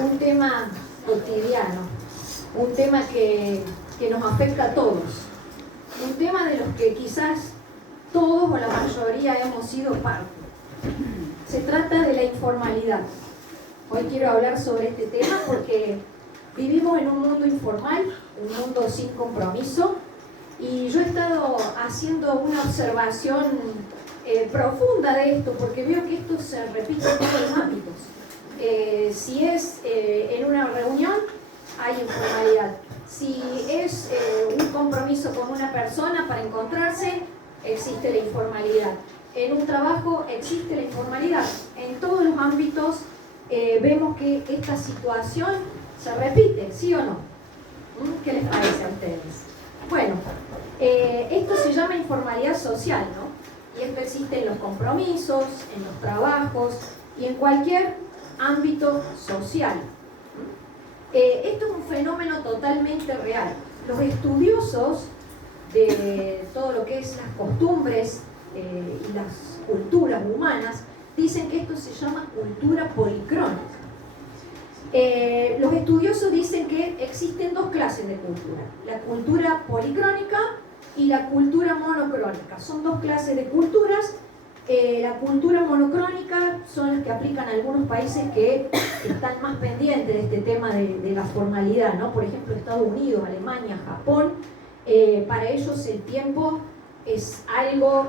un tema cotidiano, un tema que nos afecta a todos, un tema de los que quizás todos o la mayoría hemos sido parte. Se trata de la informalidad. Hoy quiero hablar sobre este tema porque vivimos en un mundo informal, un mundo sin compromiso, y yo he estado haciendo una observación profunda de esto, porque veo que esto se repite en todos los ámbitos. Si es en una reunión, hay informalidad. Si es un compromiso con una persona para encontrarse, existe la informalidad. En un trabajo existe la informalidad. En todos los ámbitos vemos que esta situación se repite, ¿sí o no? ¿Qué les parece a ustedes? Bueno, esto se llama informalidad social, ¿no? Y esto existe en los compromisos, en los trabajos y en cualquier ámbito social. Esto es un fenómeno totalmente real. Los estudiosos de todo lo que es las costumbres y las culturas humanas dicen que esto se llama cultura policrónica. Los estudiosos dicen que existen dos clases de cultura: la cultura policrónica y la cultura monocrónica. Son dos clases de culturas. La cultura monocrónica son las que aplican algunos países que están más pendientes de este tema de la formalidad, ¿no? Por ejemplo, Estados Unidos, Alemania, Japón. Para ellos el tiempo es algo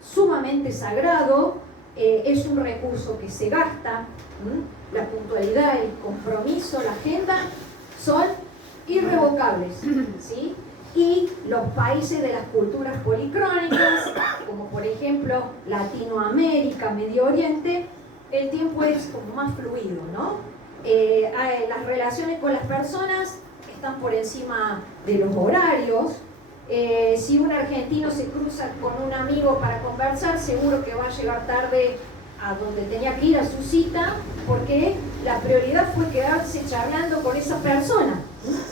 sumamente sagrado, es un recurso que se gasta. La puntualidad, el compromiso, la agenda son irrevocables, ¿sí? Y los países de las culturas policrónicas, como por ejemplo Latinoamérica, Medio Oriente, el tiempo es como más fluido, ¿no? Las relaciones con las personas están por encima de los horarios. Si un argentino se cruza con un amigo para conversar, seguro que va a llegar tarde a donde tenía que ir a su cita, porque la prioridad fue quedarse charlando con esa persona.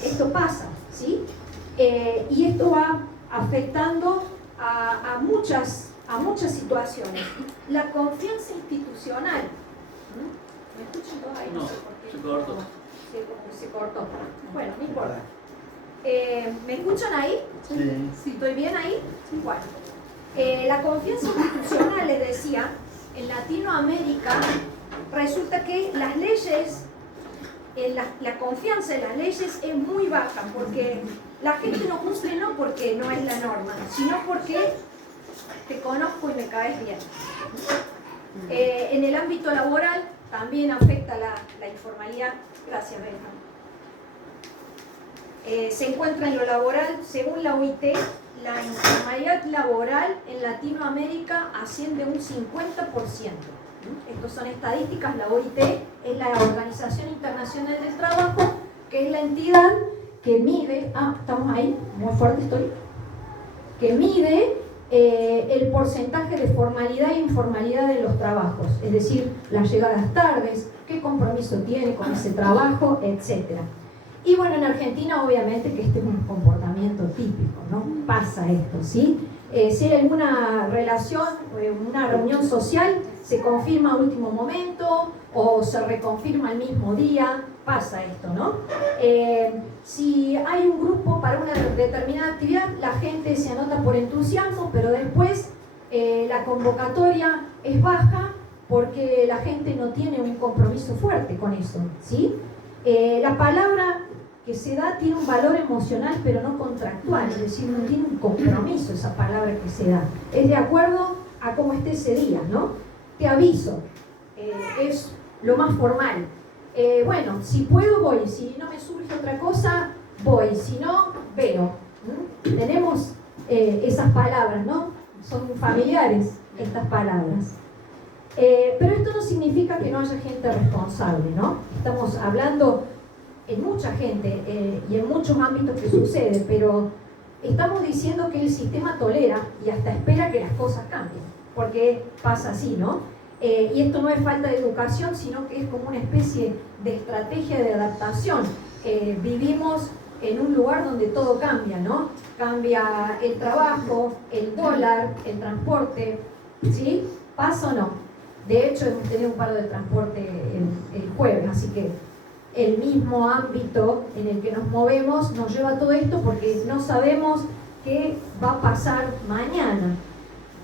Esto pasa, ¿sí? Y esto va afectando a muchas situaciones. La confianza institucional. ¿Me escuchan todos ahí? No, se cortó. Se cortó. Bueno, no importa. ¿Me escuchan ahí? Sí. ¿Estoy bien ahí? Bueno. La confianza institucional, les decía, en Latinoamérica resulta que las leyes, la confianza en las leyes es muy baja, porque la gente no cumple no porque no es la norma, sino porque te conozco y me caes bien. En el ámbito laboral también afecta la informalidad. Gracias, Benja. Se encuentra en lo laboral, según la OIT, la informalidad laboral en Latinoamérica asciende un 50%. Estas son estadísticas. La OIT es la Organización Internacional del Trabajo, que es la entidad que mide, estamos ahí, muy fuerte estoy, que mide el porcentaje de formalidad e informalidad de los trabajos, es decir, las llegadas tardes, qué compromiso tiene con ese trabajo, etc. Y bueno, en Argentina obviamente que este es un comportamiento típico, ¿no? Pasa esto, ¿sí? Si hay alguna relación, una reunión social, se confirma a último momento o se reconfirma el mismo día, pasa esto, ¿no? Si hay un grupo para una determinada actividad, la gente se anota por entusiasmo, pero después la convocatoria es baja porque la gente no tiene un compromiso fuerte con eso, ¿sí? La palabra que se da tiene un valor emocional pero no contractual, es decir, no tiene un compromiso esa palabra que se da, es de acuerdo a cómo esté ese día, ¿no? Te aviso, es lo más formal. Bueno, si puedo voy, si no me surge otra cosa voy, si no, veo. Tenemos esas palabras, ¿no? Son familiares estas palabras. Pero esto no significa que no haya gente responsable, ¿no? Estamos hablando en mucha gente y en muchos ámbitos que sucede, pero estamos diciendo que el sistema tolera y hasta espera que las cosas cambien, porque pasa así, ¿no? Y esto no es falta de educación, sino que es como una especie de estrategia de adaptación. Vivimos en un lugar donde todo cambia, ¿no? Cambia el trabajo, el dólar, el transporte, ¿sí? ¿Pasa o no? De hecho, hemos tenido un paro de transporte el jueves, así que el mismo ámbito en el que nos movemos nos lleva a todo esto porque no sabemos qué va a pasar mañana.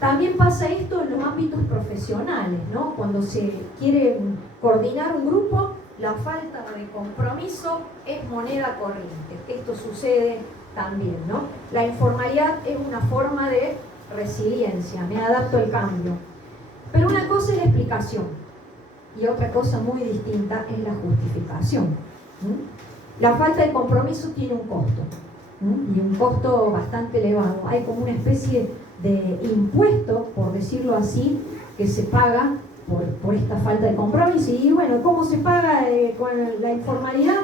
También pasa esto en los ámbitos profesionales, ¿no? Cuando se quiere coordinar un grupo, la falta de compromiso es moneda corriente. Esto sucede también, ¿no? La informalidad es una forma de resiliencia, me adapto al cambio. Pero una cosa es la explicación y otra cosa muy distinta es la justificación. La falta de compromiso tiene un costo, y un costo bastante elevado. Hay como una especie de impuesto, por decirlo así, que se paga por esta falta de compromiso. Y bueno, ¿cómo se paga con la informalidad?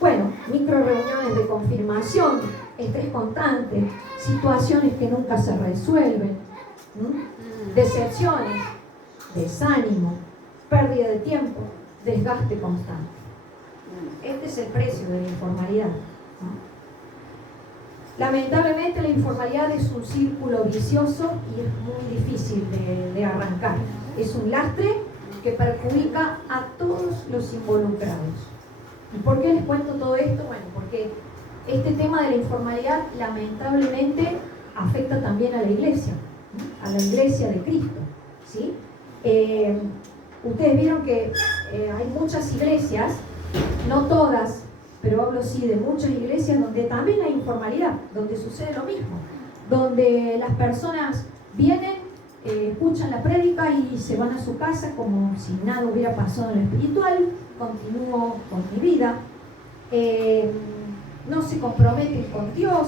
Bueno, micro reuniones de confirmación, estrés constante, situaciones que nunca se resuelven, decepciones, desánimo, pérdida de tiempo, desgaste constante. Este es el precio de la informalidad, ¿no? Lamentablemente la informalidad es un círculo vicioso y es muy difícil de arrancar. Es un lastre que perjudica a todos los involucrados. ¿Y por qué les cuento todo esto? Bueno, porque este tema de la informalidad lamentablemente afecta también a la iglesia, ¿no? A la iglesia de Cristo, ¿sí? Ustedes vieron que hay muchas iglesias, no todas, pero hablo sí de muchas iglesias donde también hay informalidad, donde sucede lo mismo, donde las personas vienen, escuchan la prédica y se van a su casa como si nada hubiera pasado en lo espiritual, continúo con mi vida, no se comprometen con Dios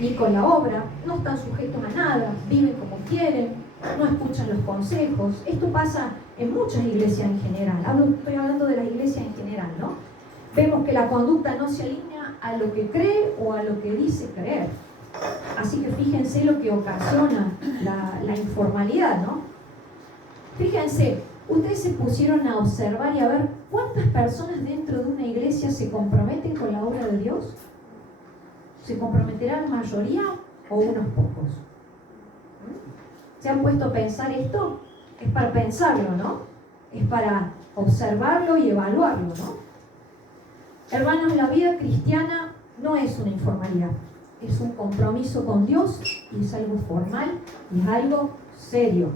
ni con la obra, no están sujetos a nada, viven como quieren, no escuchan los consejos. Esto pasa en muchas iglesias en general, estoy hablando de las iglesias en general, ¿no? Vemos que la conducta no se alinea a lo que cree o a lo que dice creer. Así que fíjense lo que ocasiona la informalidad, ¿no? Fíjense, ustedes se pusieron a observar y a ver cuántas personas dentro de una iglesia se comprometen con la obra de Dios. ¿Se comprometerá la mayoría o unos pocos? ¿Se han puesto a pensar esto? Es para pensarlo, ¿no? Es para observarlo y evaluarlo, ¿no? Hermanos, la vida cristiana no es una informalidad, es un compromiso con Dios y es algo formal y es algo serio.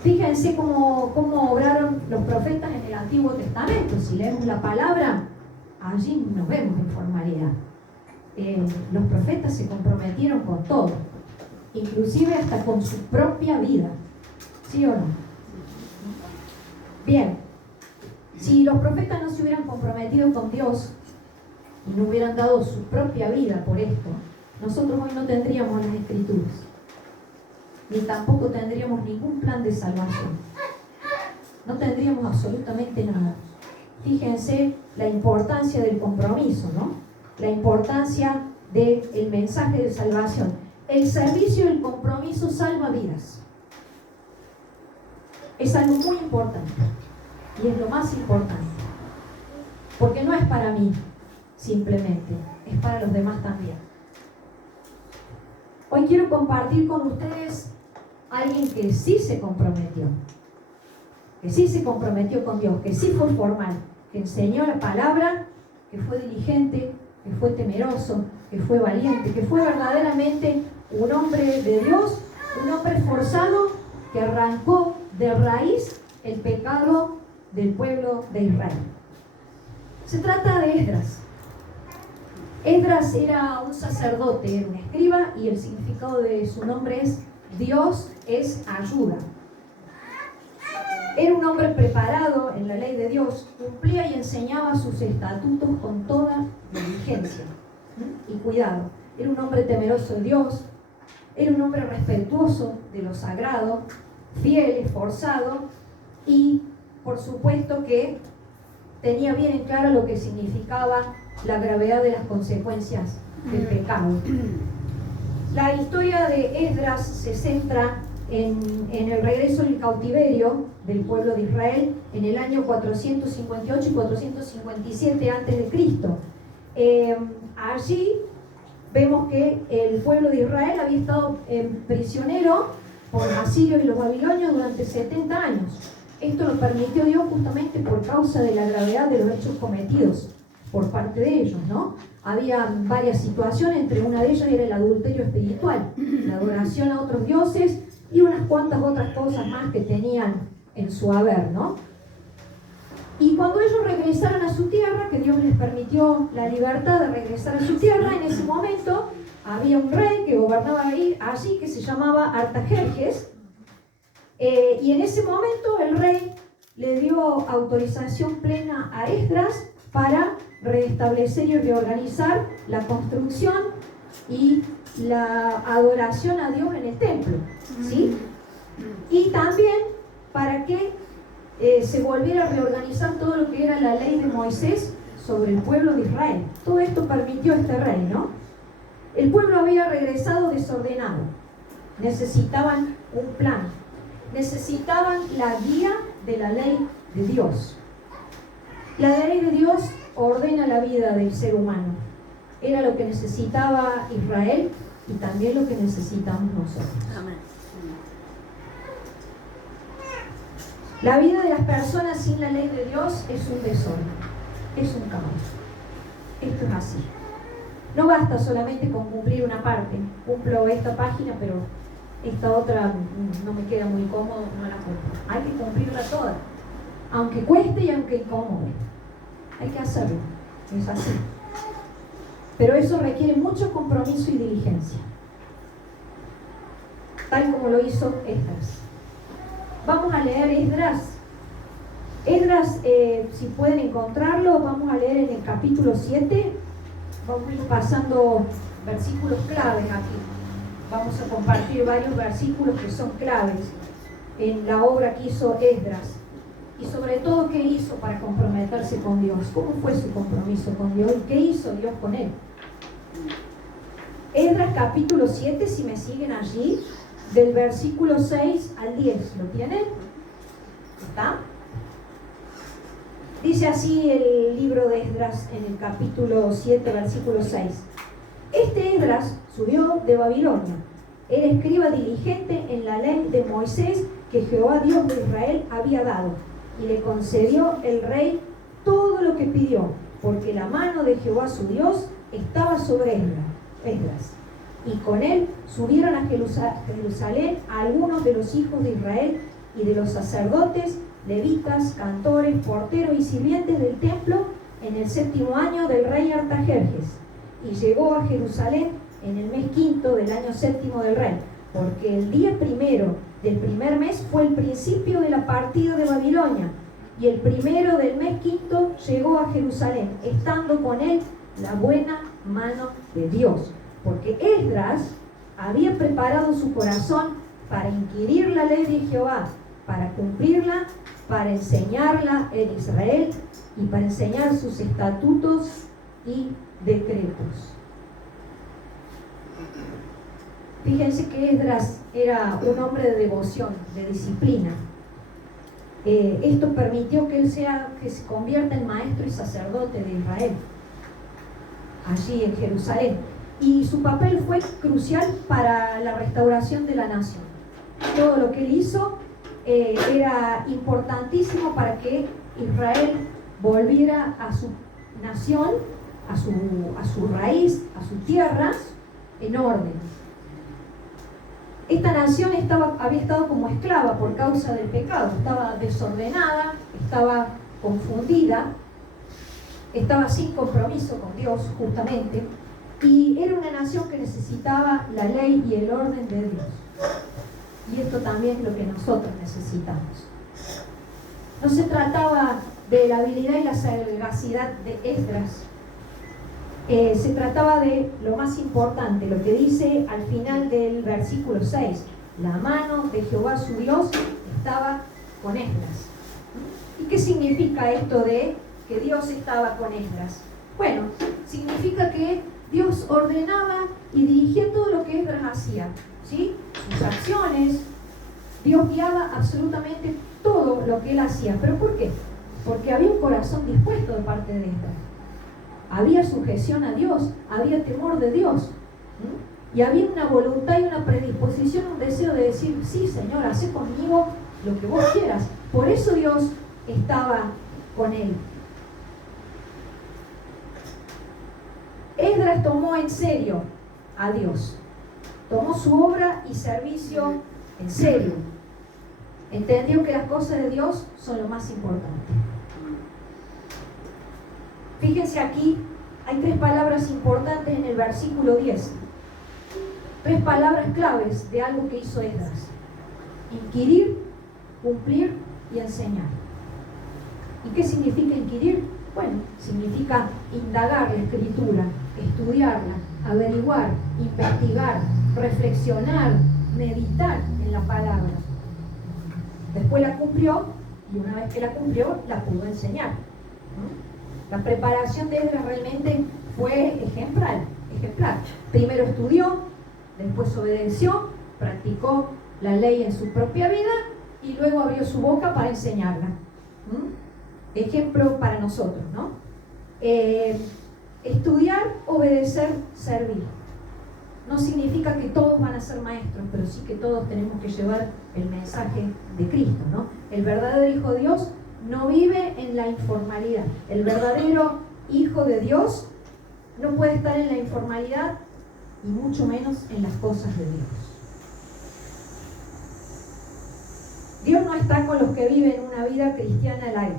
Fíjense cómo obraron los profetas en el Antiguo Testamento. Si leemos la palabra, allí nos vemos en formalidad. Los profetas se comprometieron con todo, inclusive hasta con su propia vida. ¿Sí o no? Bien. Si los profetas no se hubieran comprometido con Dios y no hubieran dado su propia vida por esto, nosotros hoy no tendríamos las Escrituras, ni tampoco tendríamos ningún plan de salvación. No tendríamos absolutamente nada. Fíjense la importancia del compromiso, ¿no? La importancia del mensaje de salvación. El servicio y el compromiso salva vidas. Es algo muy importante. Y es lo más importante, porque no es para mí simplemente, es para los demás también. Hoy quiero compartir con ustedes a alguien que sí se comprometió con Dios, que sí fue formal, que enseñó la palabra, que fue diligente, que fue temeroso, que fue valiente, que fue verdaderamente un hombre de Dios, un hombre esforzado que arrancó de raíz el pecado del pueblo de Israel. Se trata de Esdras. Esdras era un sacerdote, era un escriba, y el significado de su nombre es Dios es ayuda. Era un hombre preparado en la ley de Dios, cumplía y enseñaba sus estatutos con toda diligencia y cuidado. Era un hombre temeroso de Dios, era un hombre respetuoso de lo sagrado, fiel, esforzado y por supuesto que tenía bien en claro lo que significaba la gravedad de las consecuencias del pecado. La historia de Esdras se centra en el regreso del cautiverio del pueblo de Israel en el año 458 y 457 a.C. Allí vemos que el pueblo de Israel había estado prisionero por los asirios y los babilonios durante 70 años. Esto lo permitió Dios justamente por causa de la gravedad de los hechos cometidos por parte de ellos, ¿no? Había varias situaciones, entre una de ellas era el adulterio espiritual, la adoración a otros dioses y unas cuantas otras cosas más que tenían en su haber, ¿no? Y cuando ellos regresaron a su tierra, que Dios les permitió la libertad de regresar a su tierra, en ese momento había un rey que gobernaba allí que se llamaba Artajerjes, y en ese momento el rey le dio autorización plena a Esdras para restablecer y reorganizar la construcción y la adoración a Dios en el templo, ¿sí? Y también para que se volviera a reorganizar todo lo que era la ley de Moisés sobre el pueblo de Israel. Todo esto permitió este rey, ¿no? El pueblo había regresado desordenado. Necesitaban un plan. Necesitaban la guía de la ley de Dios. La ley de Dios ordena la vida del ser humano. Era lo que necesitaba Israel y también lo que necesitamos nosotros. Amén. La vida de las personas sin la ley de Dios es un desorden, es un caos. Esto es así. No basta solamente con cumplir una parte. Cumplo esta página, pero esta otra no me queda muy cómodo, no la cumplo. Hay que cumplirla toda, aunque cueste y aunque incómodo. Hay que hacerlo, es así. Pero eso requiere mucho compromiso y diligencia, tal como lo hizo Esdras. Vamos a leer Esdras. Esdras, si pueden encontrarlo, vamos a leer en el capítulo 7. Vamos a ir pasando versículos claves aquí. Vamos a compartir varios versículos que son claves en la obra que hizo Esdras. Y sobre todo, ¿qué hizo para comprometerse con Dios? ¿Cómo fue su compromiso con Dios? ¿Y qué hizo Dios con él? Esdras capítulo 7, si me siguen allí, del versículo 6 al 10. ¿Lo tienen? ¿Está? Dice así el libro de Esdras en el capítulo 7, versículo 6. Este Esdras subió de Babilonia. Era escriba diligente en la ley de Moisés que Jehová Dios de Israel había dado, y le concedió el rey todo lo que pidió, porque la mano de Jehová su Dios estaba sobre Esdras. Y con él subieron a Jerusalén a algunos de los hijos de Israel y de los sacerdotes, levitas, cantores, porteros y sirvientes del templo en el 7º año del rey Artajerjes. Y llegó a Jerusalén en el mes 5 del año 7 del rey, porque el día 1 del primer mes fue el principio de la partida de Babilonia, y el 1 del mes 5 llegó a Jerusalén, estando con él la buena mano de Dios, porque Esdras había preparado su corazón para inquirir la ley de Jehová, para cumplirla, para enseñarla en Israel y para enseñar sus estatutos y decretos. Fíjense que Esdras era un hombre de devoción, de disciplina. Esto permitió que que se convierta en maestro y sacerdote de Israel, allí en Jerusalén. Y su papel fue crucial para la restauración de la nación. Todo lo que él hizo era importantísimo para que Israel volviera a su nación, a su raíz, a su tierra, en orden. Esta nación había estado como esclava por causa del pecado, estaba desordenada, estaba confundida, estaba sin compromiso con Dios justamente, y era una nación que necesitaba la ley y el orden de Dios. Y esto también es lo que nosotros necesitamos. No se trataba de la habilidad y la sagacidad de Esdras, se trataba de lo más importante, lo que dice al final del versículo 6. La mano de Jehová su Dios estaba con Esdras. ¿Y qué significa esto de que Dios estaba con Esdras? Bueno, significa que Dios ordenaba y dirigía todo lo que Esdras hacía, ¿sí? Sus acciones. Dios guiaba absolutamente todo lo que él hacía. ¿Pero por qué? Porque había un corazón dispuesto de parte de Esdras. Había sujeción a Dios, había temor de Dios, y había una voluntad y una predisposición, un deseo de decir: sí, Señor, haz conmigo lo que vos quieras. Por eso Dios estaba con él. Esdras tomó en serio a Dios. Tomó su obra y servicio en serio. Entendió que las cosas de Dios son lo más importante. Fíjense aquí, hay 3 palabras importantes en el versículo 10. 3 palabras claves de algo que hizo Esdras: inquirir, cumplir y enseñar. ¿Y qué significa inquirir? Bueno, significa indagar la escritura, estudiarla, averiguar, investigar, reflexionar, meditar en la palabra. Después la cumplió, y una vez que la cumplió, la pudo enseñar. La preparación de Esdras realmente fue ejemplar. Primero estudió, después obedeció, practicó la ley en su propia vida y luego abrió su boca para enseñarla. Ejemplo para nosotros, ¿no? Estudiar, obedecer, servir. No significa que todos van a ser maestros, pero sí que todos tenemos que llevar el mensaje de Cristo, ¿no? El verdadero Hijo de Dios no vive en la informalidad. El verdadero Hijo de Dios no puede estar en la informalidad y mucho menos en las cosas de Dios. Dios no está con los que viven una vida cristiana light.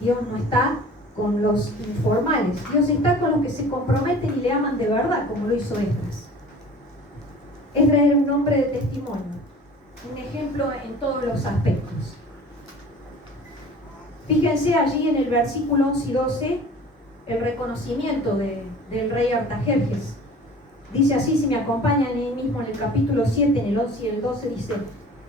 Dios no está con los informales. Dios está con los que se comprometen y le aman de verdad, como lo hizo Esdras. Esdras era un hombre de testimonio, un ejemplo en todos los aspectos. Fíjense allí en el versículo 11 y 12 el reconocimiento del rey Artajerjes. Dice así, si me acompañan ahí mismo en el capítulo 7, en el 11 y el 12, dice: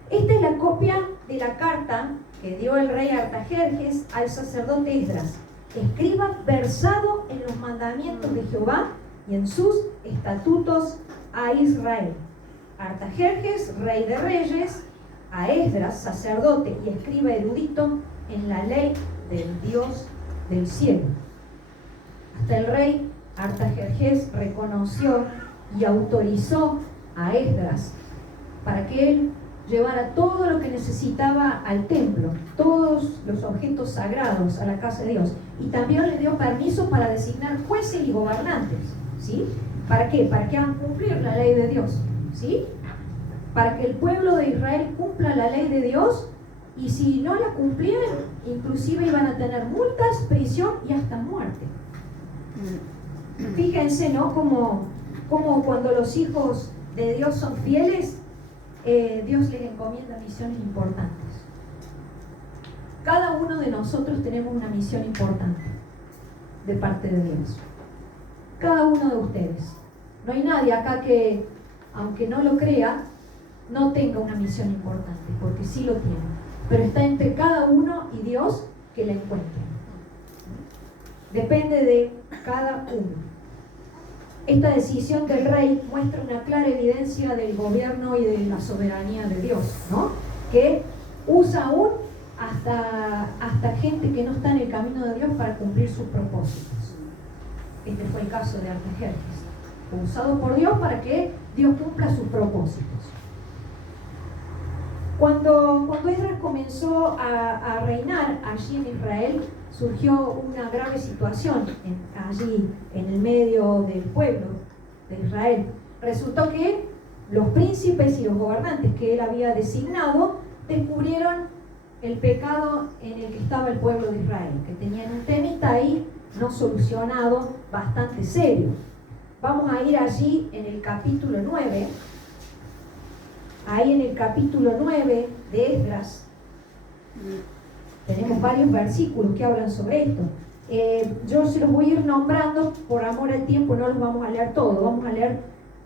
esta es la copia de la carta que dio el rey Artajerjes al sacerdote Esdras, escriba versado en los mandamientos de Jehová y en sus estatutos a Israel. Artajerjes, rey de reyes, a Esdras, sacerdote y escriba erudito en la ley del Dios del cielo. Hasta el rey Artajerjes reconoció y autorizó a Esdras para que él llevara todo lo que necesitaba al templo, todos los objetos sagrados a la casa de Dios, y también le dio permiso para designar jueces y gobernantes, ¿sí? ¿Para qué? Para que hagan cumplir la ley de Dios, ¿sí? Para que el pueblo de Israel cumpla la ley de Dios, y si no la cumplieran, inclusive iban a tener multas, prisión y hasta muerte. Fíjense, ¿no? Como cuando los hijos de Dios son fieles, Dios les encomienda misiones importantes. Cada uno de nosotros tenemos una misión importante de parte de Dios. Cada uno de ustedes. No hay nadie acá que, aunque no lo crea, no tenga una misión importante, porque sí lo tiene. Pero está entre cada uno y Dios que la encuentre. Depende de cada uno. Esta decisión del rey muestra una clara evidencia del gobierno y de la soberanía de Dios, ¿no? Que usa aún hasta gente que no está en el camino de Dios para cumplir sus propósitos. Este fue el caso de Artajerjes. Fue usado por Dios para que Dios cumpla sus propósitos. Cuando Esdras comenzó a reinar allí en Israel, surgió una grave situación allí en el medio del pueblo de Israel. Resultó que los príncipes y los gobernantes que él había designado descubrieron el pecado en el que estaba el pueblo de Israel, que tenían un temita ahí no solucionado, bastante serio. Vamos a ir allí en el capítulo 9. Ahí en el capítulo 9 de Esdras tenemos varios versículos que hablan sobre esto. Yo se los voy a ir nombrando por amor al tiempo, no los vamos a leer todos, vamos a leer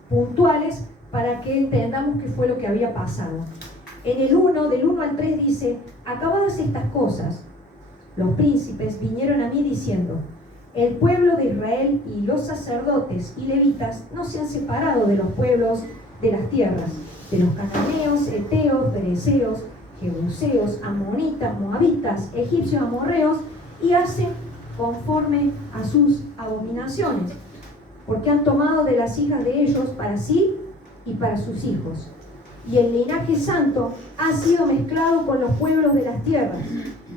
puntuales para que entendamos qué fue lo que había pasado. En el 1, del 1 al 3 dice: acabadas estas cosas, los príncipes vinieron a mí diciendo: el pueblo de Israel y los sacerdotes y levitas no se han separado de los pueblos de las tierras, de los cananeos, heteos, fereceos, jebuseos, amonitas, moabitas, egipcios, amorreos, y hacen conforme a sus abominaciones, porque han tomado de las hijas de ellos para sí y para sus hijos, y el linaje santo ha sido mezclado con los pueblos de las tierras,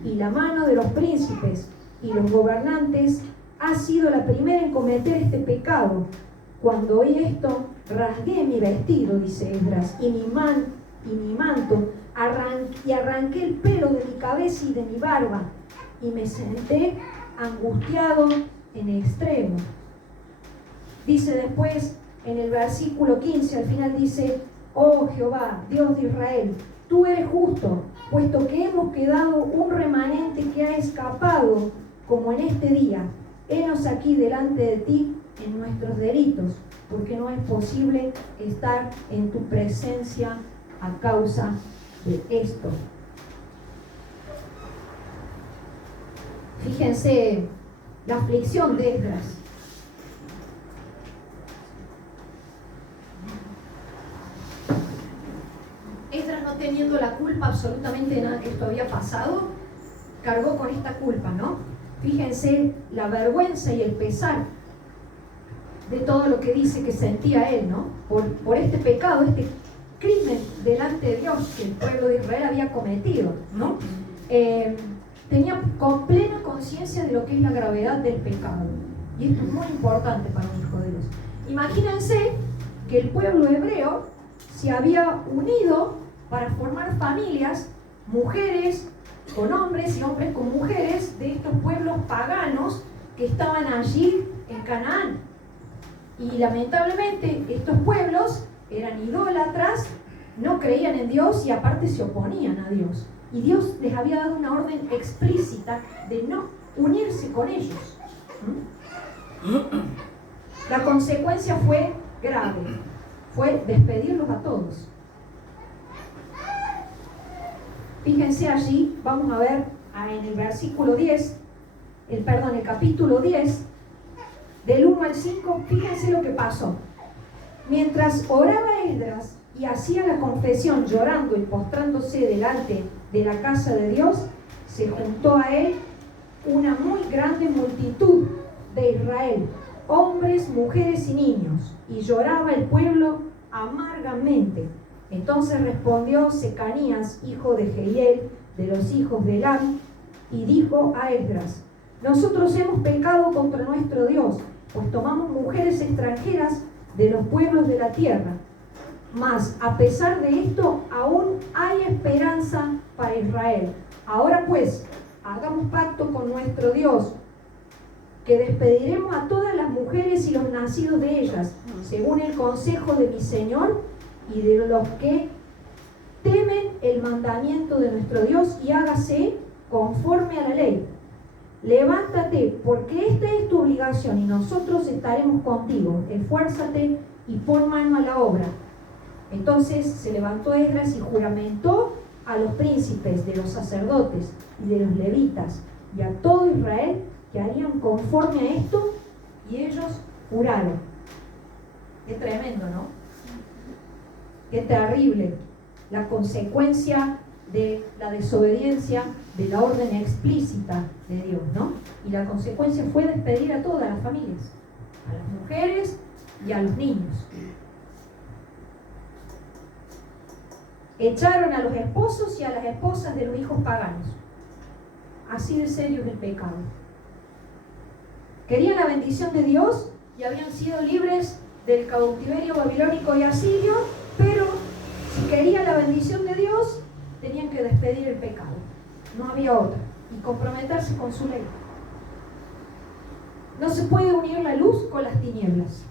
y la mano de los príncipes y los gobernantes ha sido la primera en cometer este pecado. Cuando oí esto, rasgué mi vestido, dice Esdras, y mi manto, y arranqué el pelo de mi cabeza y de mi barba, y me senté angustiado en extremo. Dice después, en el versículo 15, al final dice: oh Jehová, Dios de Israel, tú eres justo, puesto que hemos quedado un remanente que ha escapado, como en este día. Henos aquí delante de ti en nuestros delitos, porque no es posible estar en tu presencia a causa de esto. Fíjense la aflicción de Esdras. Esdras, no teniendo la culpa absolutamente de nada que esto había pasado, cargó con esta culpa, ¿no? Fíjense la vergüenza y el pesar de todo lo que dice que sentía él, ¿no? Por este pecado, este crimen delante de Dios que el pueblo de Israel había cometido, ¿no? Tenía con plena conciencia de lo que es la gravedad del pecado. Y esto es muy importante para un hijo de Dios. Imagínense que el pueblo hebreo se había unido para formar familias, mujeres con hombres y hombres con mujeres, de estos pueblos paganos que estaban allí en Canaán. Y lamentablemente estos pueblos eran idólatras, no creían en Dios y aparte se oponían a Dios. Y Dios les había dado una orden explícita de no unirse con ellos. La consecuencia fue grave, fue despedirlos a todos. Fíjense allí, vamos a ver en el versículo 10, el capítulo 10, del 1 al 5, fíjense lo que pasó. Mientras oraba Esdras y hacía la confesión llorando y postrándose delante de la casa de Dios, se juntó a él una muy grande multitud de Israel, hombres, mujeres y niños, y lloraba el pueblo amargamente. Entonces respondió Secanías, hijo de Jehiel, de los hijos de Elam, y dijo a Esdras: nosotros hemos pecado contra nuestro Dios, pues tomamos mujeres extranjeras de los pueblos de la tierra. Mas a pesar de esto, aún hay esperanza para Israel. Ahora pues, hagamos pacto con nuestro Dios, que despediremos a todas las mujeres y los nacidos de ellas, según el consejo de mi Señor y de los que temen el mandamiento de nuestro Dios, y hágase conforme a la ley. Levántate, porque esta es tu obligación, y nosotros estaremos contigo. Esfuérzate y pon mano a la obra. Entonces se levantó Esdras y juramentó a los príncipes de los sacerdotes y de los levitas y a todo Israel que harían conforme a esto, y ellos juraron. Qué tremendo, ¿no? Qué terrible la consecuencia de la desobediencia de la orden explícita de Dios, ¿no? Y la consecuencia fue despedir a todas las familias, a las mujeres y a los niños. Echaron a los esposos y a las esposas de los hijos paganos. Así de serio es el pecado. Querían la bendición de Dios y habían sido libres del cautiverio babilónico y asirio, pero si querían la bendición de Dios, tenían que despedir el pecado. No había otra. Y comprometerse con su ley. No se puede unir la luz con las tinieblas.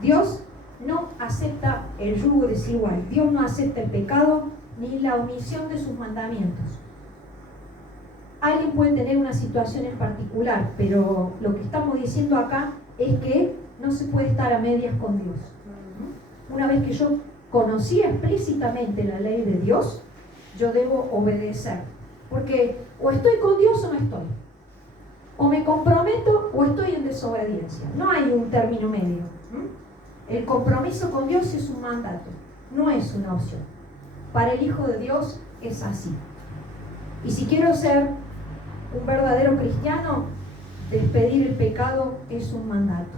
Dios no acepta el yugo desigual. Dios no acepta el pecado ni la omisión de sus mandamientos. Alguien puede tener una situación en particular, pero lo que estamos diciendo acá es que no se puede estar a medias con Dios. Una vez que yo conocí explícitamente la ley de Dios, yo debo obedecer. Porque o estoy con Dios o no estoy. O me comprometo o estoy en desobediencia. No hay un término medio. El compromiso con Dios es un mandato, no es una opción. Para el Hijo de Dios es así. Y si quiero ser un verdadero cristiano, despedir el pecado es un mandato.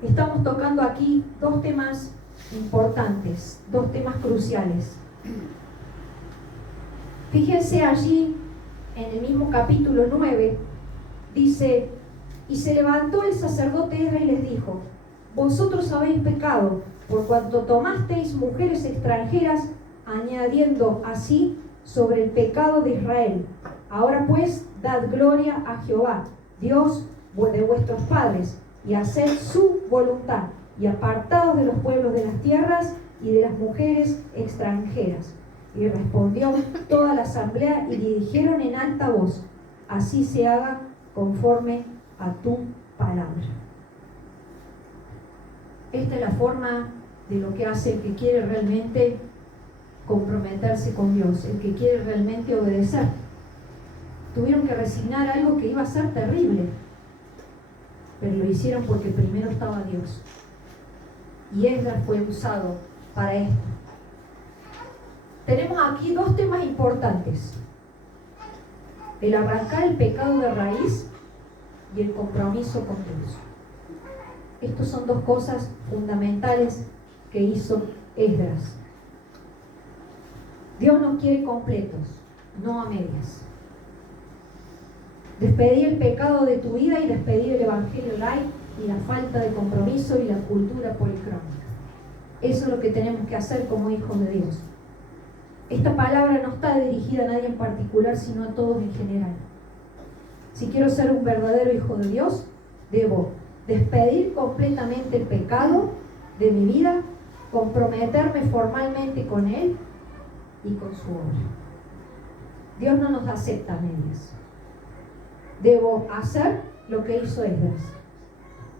Estamos tocando aquí dos temas importantes, 2 temas cruciales. Fíjense allí, en el mismo capítulo 9, dice: y se levantó el sacerdote Esdras y les dijo: vosotros habéis pecado, por cuanto tomasteis mujeres extranjeras, añadiendo así sobre el pecado de Israel. Ahora pues, dad gloria a Jehová, Dios de vuestros padres, y haced su voluntad, y apartaos de los pueblos de las tierras y de las mujeres extranjeras. Y respondió toda la asamblea y le dijeron en alta voz: así se haga conforme a tu palabra. Esta es la forma de lo que hace el que quiere realmente comprometerse con Dios, el que quiere realmente obedecer. Tuvieron que resignar algo que iba a ser terrible, pero lo hicieron porque primero estaba Dios. Y Esdras fue usado para esto. Tenemos aquí 2 temas importantes: el arrancar el pecado de raíz y el compromiso con Dios. Estas son 2 cosas fundamentales que hizo Esdras. Dios nos quiere completos, no a medias. Despedir el pecado de tu vida y despedir el evangelio light y la falta de compromiso y la cultura policrónica. Eso es lo que tenemos que hacer como hijos de Dios. Esta palabra no está dirigida a nadie en particular, sino a todos en general. Si quiero ser un verdadero hijo de Dios, debo despedir completamente el pecado de mi vida, comprometerme formalmente con Él y con su obra. Dios no nos acepta a medias. Debo hacer lo que hizo Esdras: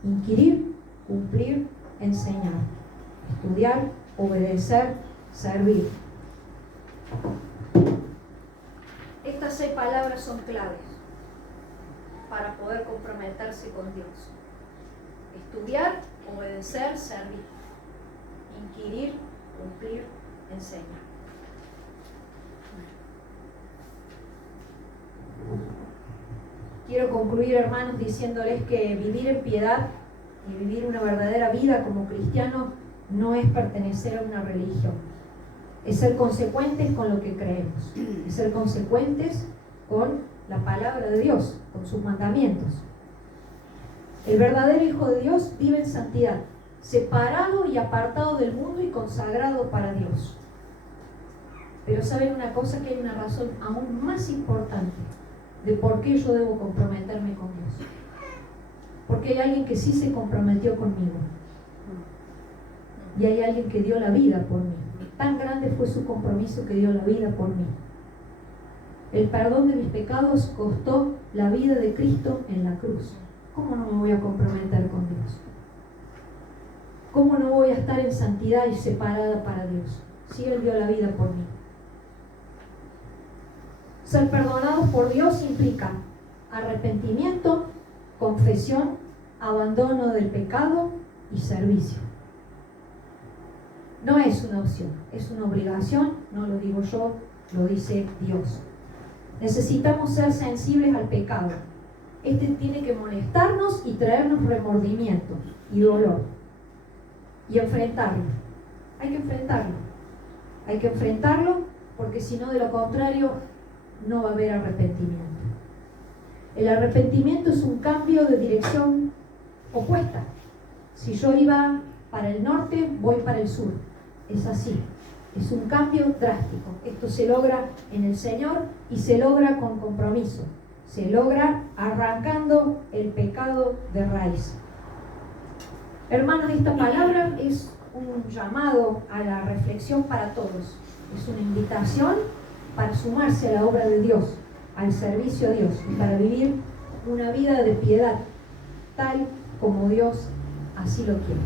inquirir, cumplir, enseñar, estudiar, obedecer, servir. Estas 6 palabras son claves para poder comprometerse con Dios: estudiar, obedecer, servir, inquirir, cumplir, enseñar. Quiero concluir, hermanos, diciéndoles que vivir en piedad y vivir una verdadera vida como cristiano no es pertenecer a una religión. Es ser consecuentes con lo que creemos. Es ser consecuentes con la palabra de Dios, con sus mandamientos. El verdadero hijo de Dios vive en santidad, separado y apartado del mundo y consagrado para Dios. Pero ¿saben una cosa? Que hay una razón aún más importante de por qué yo debo comprometerme con Dios. Porque hay alguien que sí se comprometió conmigo. Y hay alguien que dio la vida por mí. Tan grande fue su compromiso que dio la vida por mí. El perdón de mis pecados costó la vida de Cristo en la cruz. ¿Cómo no me voy a comprometer con Dios? ¿Cómo no voy a estar en santidad y separada para Dios si Él dio la vida por mí? Ser perdonados por Dios implica arrepentimiento, confesión, abandono del pecado y servicio. No es una opción, es una obligación. No lo digo yo, lo dice Dios. Necesitamos ser sensibles al pecado. Este tiene que molestarnos y traernos remordimiento y dolor. Y enfrentarlo. Hay que enfrentarlo. Hay que enfrentarlo porque si no, de lo contrario, no va a haber arrepentimiento. El arrepentimiento es un cambio de dirección opuesta. Si yo iba para el norte, voy para el sur. Es así. Es un cambio drástico. Esto se logra en el Señor y se logra con compromiso. Se logra arrancando el pecado de raíz. Hermanos, esta palabra es un llamado a la reflexión para todos. Es una invitación para sumarse a la obra de Dios, al servicio a Dios, y para vivir una vida de piedad, tal como Dios así lo quiere.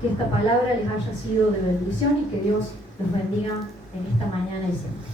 Que esta palabra les haya sido de bendición y que Dios los bendiga en esta mañana y siempre.